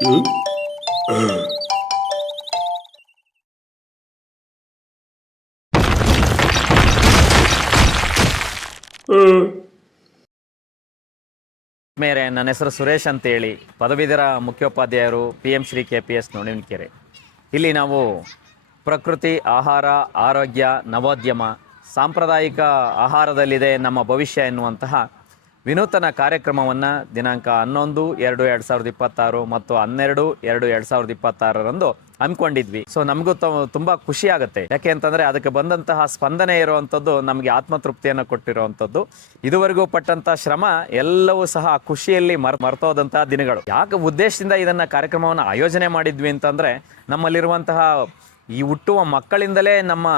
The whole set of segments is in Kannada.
ಮೇರೆ, ನನ್ನ ಹೆಸರು ಸುರೇಶ್ ಅಂತೇಳಿ, ಪದವೀಧರ ಮುಖ್ಯೋಪಾಧ್ಯಾಯರು PM ಶ್ರೀ KPS ನುಣಿಕೆರೆ. ಇಲ್ಲಿ ನಾವು ಪ್ರಕೃತಿ, ಆಹಾರ, ಆರೋಗ್ಯ, ನವೋದ್ಯಮ, ಸಾಂಪ್ರದಾಯಿಕ ಆಹಾರದಲ್ಲಿದೆ ನಮ್ಮ ಭವಿಷ್ಯ ಎನ್ನುವಂತಹ ವಿನೂತನ ಕಾರ್ಯಕ್ರಮವನ್ನು ದಿನಾಂಕ 11/2/2026 ಮತ್ತು 12/2/2026 ಹಮ್ಮಿಕೊಂಡಿದ್ವಿ. ಸೊ ನಮಗೂ ತುಂಬ ಖುಷಿ ಆಗುತ್ತೆ. ಯಾಕೆ ಅಂತಂದರೆ ಅದಕ್ಕೆ ಬಂದಂತಹ ಸ್ಪಂದನೆ ಇರುವಂಥದ್ದು ನಮಗೆ ಆತ್ಮತೃಪ್ತಿಯನ್ನು ಕೊಟ್ಟಿರುವಂಥದ್ದು. ಇದುವರೆಗೂ ಪಟ್ಟಂಥ ಶ್ರಮ ಎಲ್ಲವೂ ಸಹ ಖುಷಿಯಲ್ಲಿ ಮರ್ತೋದಂತಹ ದಿನಗಳು. ಯಾಕೆ ಉದ್ದೇಶದಿಂದ ಇದನ್ನು ಕಾರ್ಯಕ್ರಮವನ್ನು ಆಯೋಜನೆ ಮಾಡಿದ್ವಿ ಅಂತಂದರೆ, ನಮ್ಮಲ್ಲಿರುವಂತಹ ಈ ಹುಟ್ಟುವ ಮಕ್ಕಳಿಂದಲೇ ನಮ್ಮ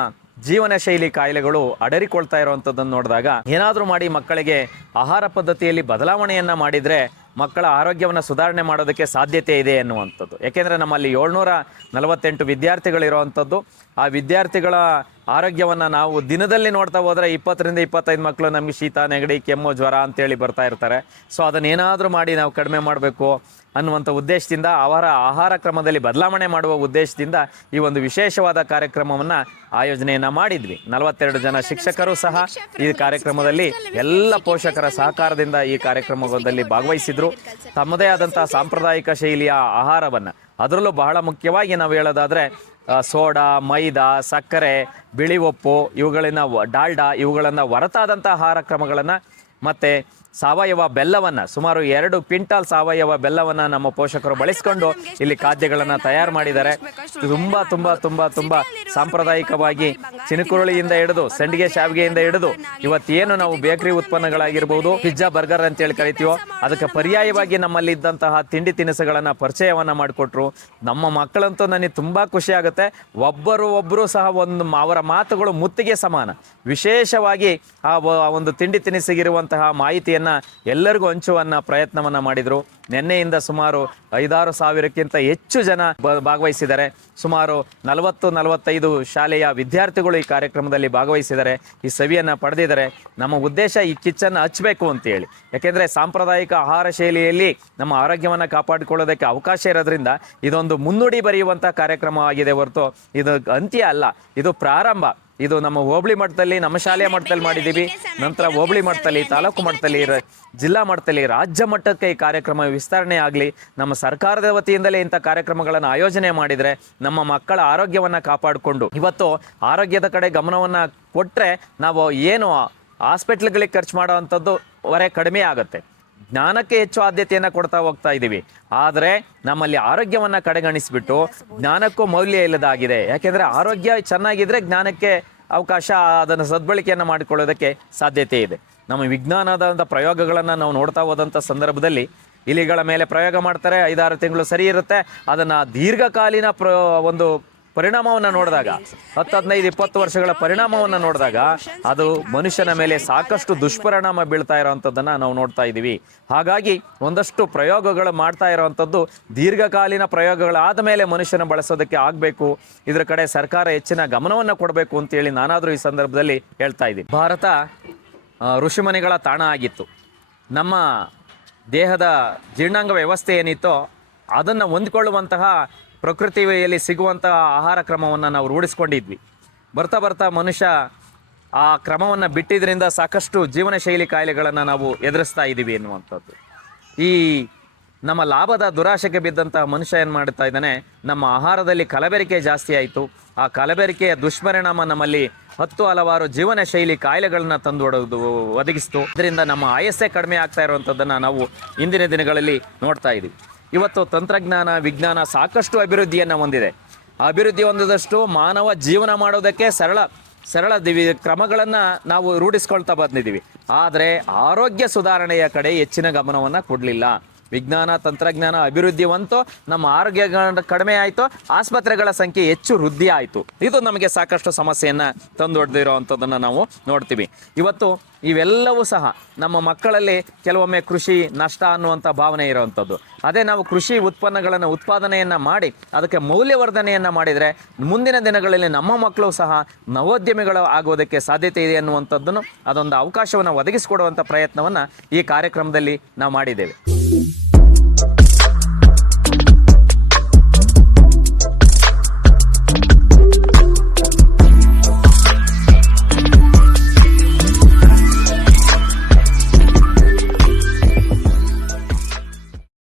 ಜೀವನ ಶೈಲಿ ಕಾಯಿಲೆಗಳು ಅಡರಿಕೊಳ್ತಾ ಇರುವಂಥದ್ದನ್ನು ನೋಡಿದಾಗ, ಏನಾದರೂ ಮಾಡಿ ಮಕ್ಕಳಿಗೆ ಆಹಾರ ಪದ್ಧತಿಯಲ್ಲಿ ಬದಲಾವಣೆಯನ್ನು ಮಾಡಿದರೆ ಮಕ್ಕಳ ಆರೋಗ್ಯವನ್ನು ಸುಧಾರಣೆ ಮಾಡೋದಕ್ಕೆ ಸಾಧ್ಯತೆ ಇದೆ ಎನ್ನುವಂಥದ್ದು. ಯಾಕೆಂದರೆ ನಮ್ಮಲ್ಲಿ 748 ವಿದ್ಯಾರ್ಥಿಗಳಿರುವಂಥದ್ದು. ಆ ವಿದ್ಯಾರ್ಥಿಗಳ ಆರೋಗ್ಯವನ್ನು ನಾವು ದಿನದಲ್ಲಿ ನೋಡ್ತಾ ಹೋದರೆ 20ರಿಂದ 25 ಮಕ್ಕಳು ನಮಗೆ ಶೀತ, ನೆಗಡಿ, ಕೆಮ್ಮು, ಜ್ವರ ಅಂತೇಳಿ ಬರ್ತಾ ಇರ್ತಾರೆ. ಸೊ ಅದನ್ನೇನಾದರೂ ಮಾಡಿ ನಾವು ಕಡಿಮೆ ಮಾಡಬೇಕು ಅನ್ನುವಂಥ ಉದ್ದೇಶದಿಂದ, ಅವರ ಆಹಾರ ಕ್ರಮದಲ್ಲಿ ಬದಲಾವಣೆ ಮಾಡುವ ಉದ್ದೇಶದಿಂದ ಈ ಒಂದು ವಿಶೇಷವಾದ ಕಾರ್ಯಕ್ರಮವನ್ನು ಆಯೋಜನೆಯನ್ನು ಮಾಡಿದ್ವಿ. 42 ಜನ ಶಿಕ್ಷಕರು ಸಹ ಈ ಕಾರ್ಯಕ್ರಮದಲ್ಲಿ ಎಲ್ಲ ಪೋಷಕರ ಸಹಕಾರದಿಂದ ಈ ಕಾರ್ಯಕ್ರಮದಲ್ಲಿ ಭಾಗವಹಿಸಿದ್ರು. ತಮ್ಮದೇ ಆದಂಥ ಸಾಂಪ್ರದಾಯಿಕ ಶೈಲಿಯ ಆಹಾರವನ್ನು, ಅದರಲ್ಲೂ ಬಹಳ ಮುಖ್ಯವಾಗಿ ನಾವು ಹೇಳೋದಾದರೆ ಸೋಡಾ, ಮೈದಾ, ಸಕ್ಕರೆ, ಬಿಳಿ ಉಪ್ಪು, ಡಾಲ್ಡಾ ಇವುಗಳನ್ನು ಹೊರತಾದಂಥ ಆಹಾರ ಕ್ರಮಗಳನ್ನು ಮತ್ತು ಸಾವಯವ ಬೆಲ್ಲವನ್ನು, ಸುಮಾರು 2 ಕ್ವಿಂಟಾಲ್ ಸಾವಯವ ಬೆಲ್ಲವನ್ನು ನಮ್ಮ ಪೋಷಕರು ಬಳಸಿಕೊಂಡು ಇಲ್ಲಿ ಖಾದ್ಯಗಳನ್ನು ತಯಾರು ಮಾಡಿದ್ದಾರೆ. ತುಂಬ ತುಂಬ ತುಂಬ ತುಂಬ ಸಾಂಪ್ರದಾಯಿಕವಾಗಿ ಚಿನುಕುರುಳಿಯಿಂದ ಹಿಡಿದು ಸಂಡಿಗೆ ಶಾವಿಗೆಯಿಂದ ಹಿಡಿದು ಇವತ್ತೇನು ನಾವು ಬೇಕರಿ ಉತ್ಪನ್ನಗಳಾಗಿರ್ಬೋದು, ಪಿಜ್ಜಾ, ಬರ್ಗರ್ ಅಂತೇಳಿ ಕರಿತೀವೋ ಅದಕ್ಕೆ ಪರ್ಯಾಯವಾಗಿ ನಮ್ಮಲ್ಲಿ ಇದ್ದಂತಹ ತಿಂಡಿ ತಿನಿಸುಗಳನ್ನು ಪರಿಚಯವನ್ನು ಮಾಡಿಕೊಟ್ರು. ನಮ್ಮ ಮಕ್ಕಳಂತೂ ನನಗೆ ತುಂಬ ಖುಷಿ ಆಗುತ್ತೆ. ಒಬ್ಬರು ಸಹ ಅವರ ಮಾತುಗಳು ಮುತ್ತಿಗೆ ಸಮಾನ. ವಿಶೇಷವಾಗಿ ಆ ಒಂದು ತಿಂಡಿ ತಿನಿಸಿಗಿರುವಂತಹ ಮಾಹಿತಿಯನ್ನು ಎಲ್ಲರಿಗೂ ಹಂಚುವ ಪ್ರಯತ್ನವನ್ನು ಮಾಡಿದರು. ನಿನ್ನೆಯಿಂದ ಸುಮಾರು 5-6 ಸಾವಿರಕ್ಕಿಂತ ಹೆಚ್ಚು ಜನ ಭಾಗವಹಿಸಿದ್ದಾರೆ. ಸುಮಾರು 40-45 ಶಾಲೆಯ ವಿದ್ಯಾರ್ಥಿಗಳು ಈ ಕಾರ್ಯಕ್ರಮದಲ್ಲಿ ಭಾಗವಹಿಸಿದ್ದಾರೆ, ಈ ಸವಿಯನ್ನು ಪಡೆದಿದ್ದಾರೆ. ನಮ್ಮ ಉದ್ದೇಶ ಈ ಕಿಚ್ಚನ್ನು ಹಚ್ಚಬೇಕು ಅಂತೇಳಿ. ಯಾಕೆಂದರೆ ಸಾಂಪ್ರದಾಯಿಕ ಆಹಾರ ಶೈಲಿಯಲ್ಲಿ ನಮ್ಮ ಆರೋಗ್ಯವನ್ನು ಕಾಪಾಡಿಕೊಳ್ಳೋದಕ್ಕೆ ಅವಕಾಶ ಇರೋದ್ರಿಂದ ಇದೊಂದು ಮುನ್ನುಡಿ ಬರೆಯುವಂಥ ಕಾರ್ಯಕ್ರಮವಾಗಿದೆ ಹೊರತು ಇದು ಅಂತ್ಯ ಅಲ್ಲ, ಇದು ಪ್ರಾರಂಭ. ಇದು ನಮ್ಮ ಹೋಬಳಿ ಮಟ್ಟದಲ್ಲಿ, ನಮ್ಮ ಶಾಲೆಯ ಮಟ್ಟದಲ್ಲಿ ಮಾಡಿದ್ದೀವಿ. ನಂತರ ಹೋಬಳಿ ಮಟ್ಟದಲ್ಲಿ, ತಾಲೂಕು ಮಟ್ಟದಲ್ಲಿ, ಜಿಲ್ಲಾ ಮಟ್ಟದಲ್ಲಿ, ರಾಜ್ಯ ಮಟ್ಟಕ್ಕೆ ಈ ಕಾರ್ಯಕ್ರಮ ವಿಸ್ತರಣೆ ಆಗಲಿ. ನಮ್ಮ ಸರ್ಕಾರದ ವತಿಯಿಂದಲೇ ಇಂಥ ಕಾರ್ಯಕ್ರಮಗಳನ್ನು ಆಯೋಜನೆ ಮಾಡಿದರೆ ನಮ್ಮ ಮಕ್ಕಳ ಆರೋಗ್ಯವನ್ನು ಕಾಪಾಡಿಕೊಂಡು, ಇವತ್ತು ಆರೋಗ್ಯದ ಕಡೆ ಗಮನವನ್ನು ಕೊಟ್ಟರೆ ನಾವು ಏನು ಹಾಸ್ಪಿಟ್ಲ್ಗಳಿಗೆ ಖರ್ಚು ಮಾಡೋ ಅಂಥದ್ದು ಹೊರೆ ಕಡಿಮೆ ಆಗುತ್ತೆ. ಜ್ಞಾನಕ್ಕೆ ಹೆಚ್ಚು ಆದ್ಯತೆಯನ್ನು ಕೊಡ್ತಾ ಹೋಗ್ತಾ ಇದ್ದೀವಿ. ಆದರೆ ನಮ್ಮಲ್ಲಿ ಆರೋಗ್ಯವನ್ನು ಕಡೆಗಣಿಸಿಬಿಟ್ಟು ಜ್ಞಾನಕ್ಕೂ ಮೌಲ್ಯ ಇಲ್ಲದಾಗಿದೆ. ಯಾಕೆಂದರೆ ಆರೋಗ್ಯ ಚೆನ್ನಾಗಿದ್ದರೆ ಜ್ಞಾನಕ್ಕೆ ಅವಕಾಶ, ಅದನ್ನು ಸದ್ಬಳಕೆಯನ್ನು ಮಾಡಿಕೊಳ್ಳೋದಕ್ಕೆ ಸಾಧ್ಯತೆ ಇದೆ. ನಮ್ಮ ವಿಜ್ಞಾನದ ಪ್ರಯೋಗಗಳನ್ನು ನಾವು ನೋಡ್ತಾ ಹೋದಂಥ ಸಂದರ್ಭದಲ್ಲಿ ಇಲಿಗಳ ಮೇಲೆ ಪ್ರಯೋಗ ಮಾಡ್ತಾರೆ, 5-6 ತಿಂಗಳು ಸರಿ ಇರುತ್ತೆ. ಅದನ್ನು ದೀರ್ಘಕಾಲೀನ ಒಂದು ಪರಿಣಾಮವನ್ನು ನೋಡಿದಾಗ, 10-15-20 ವರ್ಷಗಳ ಪರಿಣಾಮವನ್ನು ನೋಡಿದಾಗ ಅದು ಮನುಷ್ಯನ ಮೇಲೆ ಸಾಕಷ್ಟು ದುಷ್ಪರಿಣಾಮ ಬೀಳ್ತಾ ಇರೋವಂಥದ್ದನ್ನು ನಾವು ನೋಡ್ತಾ ಇದ್ದೀವಿ. ಹಾಗಾಗಿ ಒಂದಷ್ಟು ಪ್ರಯೋಗಗಳು ಮಾಡ್ತಾ ಇರೋವಂಥದ್ದು ದೀರ್ಘಕಾಲೀನ ಪ್ರಯೋಗಗಳಾದ ಮೇಲೆ ಮನುಷ್ಯನ ಬಳಸೋದಕ್ಕೆ ಆಗಬೇಕು. ಇದರ ಕಡೆ ಸರ್ಕಾರ ಹೆಚ್ಚಿನ ಗಮನವನ್ನು ಕೊಡಬೇಕು ಅಂತೇಳಿ ನಾನಾದರೂ ಈ ಸಂದರ್ಭದಲ್ಲಿ ಹೇಳ್ತಾ ಇದ್ದೀನಿ. ಭಾರತ ಋಷಿಮುನಿಗಳ ತಾಣ ಆಗಿತ್ತು. ನಮ್ಮ ದೇಹದ ಜೀರ್ಣಾಂಗ ವ್ಯವಸ್ಥೆ ಏನಿತ್ತೋ ಅದನ್ನು ಹೊಂದಿಕೊಳ್ಳುವಂತಹ ಪ್ರಕೃತಿಯಲ್ಲಿ ಸಿಗುವಂತಹ ಆಹಾರ ಕ್ರಮವನ್ನು ನಾವು ರೂಢಿಸ್ಕೊಂಡಿದ್ವಿ. ಬರ್ತಾ ಬರ್ತಾ ಮನುಷ್ಯ ಆ ಕ್ರಮವನ್ನು ಬಿಟ್ಟಿದ್ದರಿಂದ ಸಾಕಷ್ಟು ಜೀವನ ಶೈಲಿ ಕಾಯಿಲೆಗಳನ್ನು ನಾವು ಎದುರಿಸ್ತಾ ಇದ್ದೀವಿ ಎನ್ನುವಂಥದ್ದು. ಈ ನಮ್ಮ ಲಾಭದ ದುರಾಶೆಗೆ ಬಿದ್ದಂತಹ ಮನುಷ್ಯ ಏನು ಮಾಡ್ತಾ ಇದ್ದಾನೆ, ನಮ್ಮ ಆಹಾರದಲ್ಲಿ ಕಲಬೆರಕೆ ಜಾಸ್ತಿ ಆಯಿತು. ಆ ಕಲಬೆರಕೆಯ ದುಷ್ಪರಿಣಾಮ ನಮ್ಮಲ್ಲಿ ಹಲವಾರು ಜೀವನ ಶೈಲಿ ಕಾಯಿಲೆಗಳನ್ನ ಒದಗಿಸ್ತು. ಇದರಿಂದ ನಮ್ಮ ಆಯಸ್ಸೇ ಕಡಿಮೆ ಆಗ್ತಾ ಇರುವಂಥದ್ದನ್ನು ನಾವು ಇಂದಿನ ದಿನಗಳಲ್ಲಿ ನೋಡ್ತಾ ಇದ್ದೀವಿ. ಇವತ್ತು ತಂತ್ರಜ್ಞಾನ, ವಿಜ್ಞಾನ ಸಾಕಷ್ಟು ಅಭಿವೃದ್ಧಿಯನ್ನು ಹೊಂದಿದೆ. ಅಭಿವೃದ್ಧಿ ಹೊಂದಿದಷ್ಟು ಮಾನವ ಜೀವನ ಮಾಡೋದಕ್ಕೆ ಸರಳ ಕ್ರಮಗಳನ್ನು ನಾವು ರೂಢಿಸ್ಕೊಳ್ತಾ ಬಂದಿದ್ದೀವಿ. ಆದರೆ ಆರೋಗ್ಯ ಸುಧಾರಣೆಯ ಕಡೆ ಹೆಚ್ಚಿನ ಗಮನವನ್ನು ಕೊಡಲಿಲ್ಲ. ವಿಜ್ಞಾನ, ತಂತ್ರಜ್ಞಾನ ಅಭಿವೃದ್ಧಿ ಬಂತು, ನಮ್ಮ ಆರೋಗ್ಯ ಕಡಿಮೆ ಆಯಿತು, ಆಸ್ಪತ್ರೆಗಳ ಸಂಖ್ಯೆ ಹೆಚ್ಚು ವೃದ್ಧಿ ಆಯಿತು. ಇದು ನಮಗೆ ಸಾಕಷ್ಟು ಸಮಸ್ಯೆಯನ್ನು ತಂದೊಡ್ದಿರೋವಂಥದ್ದನ್ನು ನಾವು ನೋಡ್ತೀವಿ. ಇವತ್ತು ಇವೆಲ್ಲವೂ ಸಹ ನಮ್ಮ ಮಕ್ಕಳಲ್ಲಿ ಕೆಲವೊಮ್ಮೆ ಕೃಷಿ ನಷ್ಟ ಅನ್ನುವಂಥ ಭಾವನೆ ಇರುವಂಥದ್ದು. ಅದೇ ನಾವು ಕೃಷಿ ಉತ್ಪನ್ನಗಳನ್ನು ಉತ್ಪಾದನೆಯನ್ನು ಮಾಡಿ ಅದಕ್ಕೆ ಮೌಲ್ಯವರ್ಧನೆಯನ್ನು ಮಾಡಿದರೆ ಮುಂದಿನ ದಿನಗಳಲ್ಲಿ ನಮ್ಮ ಮಕ್ಕಳು ಸಹ ನವೋದ್ಯಮಿಗಳು ಆಗೋದಕ್ಕೆ ಸಾಧ್ಯತೆ ಇದೆ ಅನ್ನುವಂಥದ್ದನ್ನು, ಅದೊಂದು ಅವಕಾಶವನ್ನು ಒದಗಿಸಿಕೊಡುವಂಥ ಪ್ರಯತ್ನವನ್ನು ಈ ಕಾರ್ಯಕ್ರಮದಲ್ಲಿ ನಾವು ಮಾಡಿದ್ದೇವೆ.